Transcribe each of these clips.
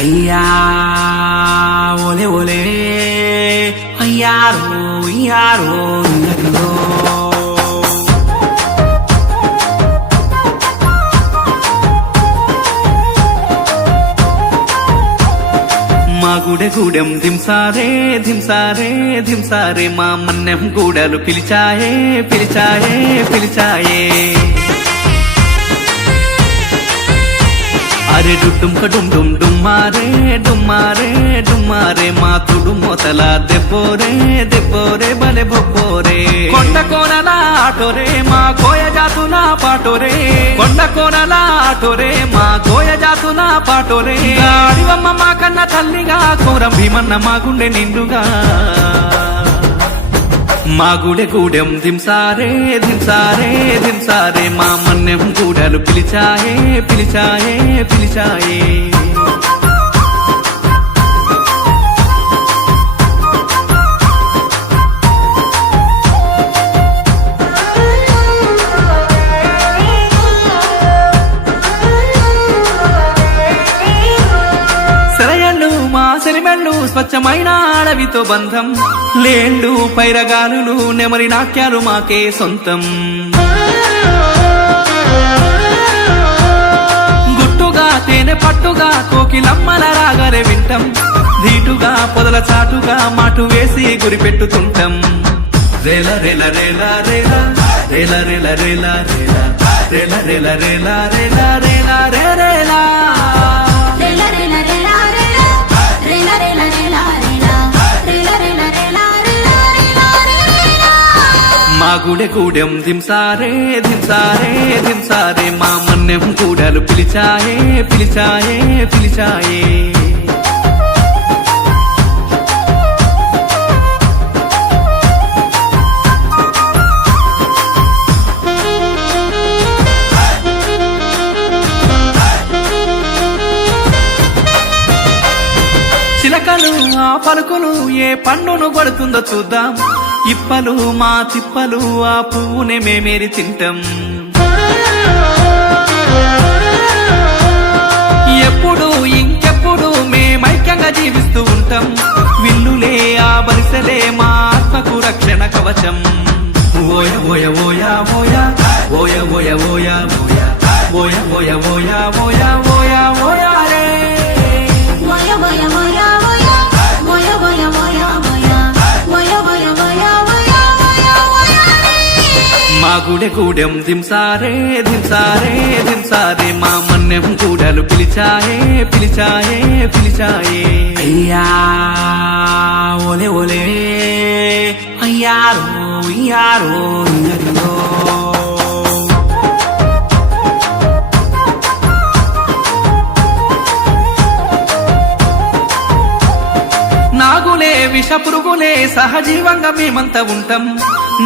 అయ్యా ఓలే ఓలే అయ్యారో అయ్యారో ఇయ్యారో మా గుడెగూడెం దింసారే దింసారే దింసారే మా మన్నెం గూడలు పిలిచాయే పిలిచాయే పిలిచాయే అరే డుడ్డుంక డుమ్ డుమ్ డుమ్మారే డుమ్మారే డుమ్మారే మా తుడు మొతల దెబ్బోరే దెబ్బోరే బలె బొబ్బోరే కొండ కోనల ఆటోరే మా కోయ జాతున పాటోరే కొండ కోనల ఆటోరే మా కోయ జాతున పాటోరే అడివమ్మ మా కన్న తల్లిగా కోరం భీమన్న మా గుండె నిండుగా మా గుడెగూడెం దింసారే దింసారే దింసారే మా మన్నెం గూడలు పిలిచాయే పిలిచాయే పిలిచాయే సెలిమెళ్ళు స్వచ్ఛమైన అడవితో బంధం లేళ్ళు పైరగాలులు నెమరి నాట్యాలు మాకే సొంతం గుట్టుగా తేనె పట్టుగా కోకిలమ్మల రాగలే వింటం ధీటుగా పొదల చాటుగా మాటు వేసి గురిపెట్టుతుంటాం రేల రేల రేల రేల రేల రేల రేల రేల రేల రేల రేల రేల రేల రేలా మా గుడెగూడెం దింసారే దింసారే దింసారే మా మన్నెం గూడలు పిలిచాయే పిలిచాయే పిలిచాయే చిలకలు ఆ పలుకులు ఏ పండును కొడుతుందో చూద్దాం ఇప్పలు మా తిప్పలు ఆ పువ్వునే మేమేరి తింటాం ఎప్పుడు ఇంకెప్పుడు మేమైక్యంగా జీవిస్తూ ఉంటాం విల్లులే ఆ బరిసెలే మా ఆత్మకు రక్షణ కవచం ఓయ ఓయ ఓయ ఓయ ఓయ ఓయ ఓయ ఓయ ఓయ ఓయ ఓయ ఓయ ఓయ రే ఓయ ఓయ ఓయ మా గుడెగూడెం దింసారే దింసారే దింసారే మా మన్నెం గూడలు పిలిచాయే పిలిచాయే పిలిచాయే అయ్యా ఓలే ఓలే అయ్యారో అయ్యారో ఇయ్యారో నాగులే విష పురుగులే సహజీవంగా మేమంతా ఉంటాం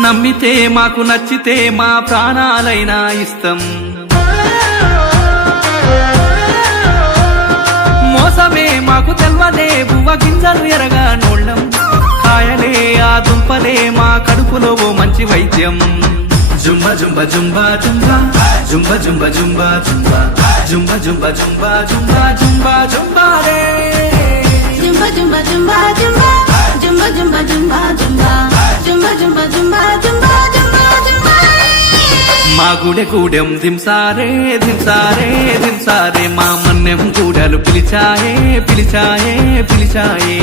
నమ్మితే మాకు నచ్చితే మా ప్రాణాలైనా ఇస్తాం మోసమే మాకు తెల్వదే బువ్వ గింజలు ఎరగా నోళ్ళం కాయలే ఆ దుంపలే మా కడుపులో ఓ మంచి వైద్యం జుంబ జుంబ జుంబ జుంబ జుంబ జుంబ జుంబ జుంబ జుంబ జుంబ జుంబ జుంబ జుంబ జుంబ రే జుంబ జుంబ జుంబ జుంబ జుంబ జుంబ జుంబ జుంబ జుంబ జుంబ జుంబ జుంబ జుంబ జుంబ మా గుడెగూడెం దింసారే దింసారే దింసారే మా మన్నెం గూడలు పిలిచాయే పిలిచాయే పిలిచాయే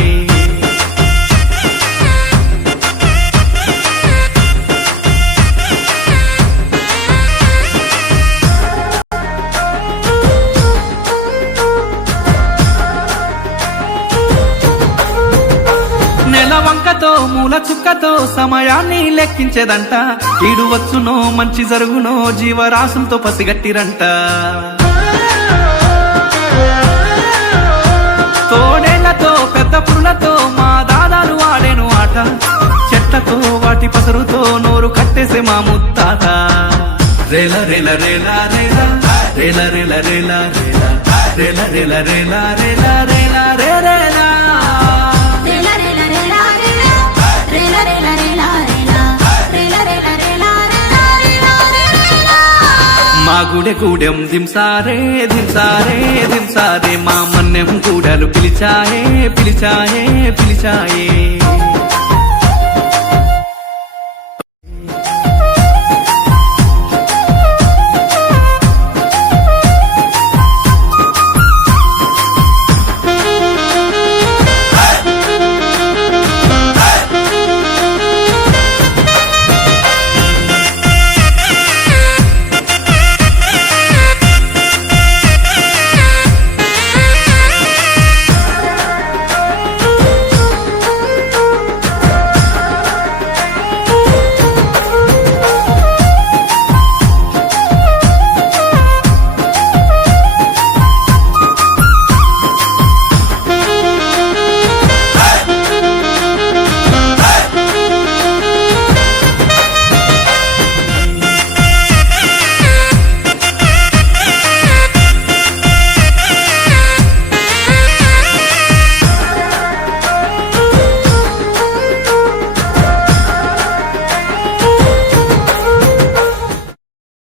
వంకతో మూల చుక్కతో సమయాన్ని లెక్కించేదంట ఈడు వచ్చునో మంచి జరుగునో జీవరాశులతో పసిగట్టిరంట తోడేళ్లతో పెద్ద పురులతో మా దాదాలు ఆడేను ఆట చెట్లతో వాటి పసరుతో నోరు కట్టేసే మా ముత్తాత రేల రేల రేల రేల రేల రేల రేల రేల రేల రేల రేల రేల రేల మా గుడె గూడెం దింసారే దింసారే దింసారే మా మన్నెం గూడలు పిలిచాయే పిలిచాయే పిలిచాయే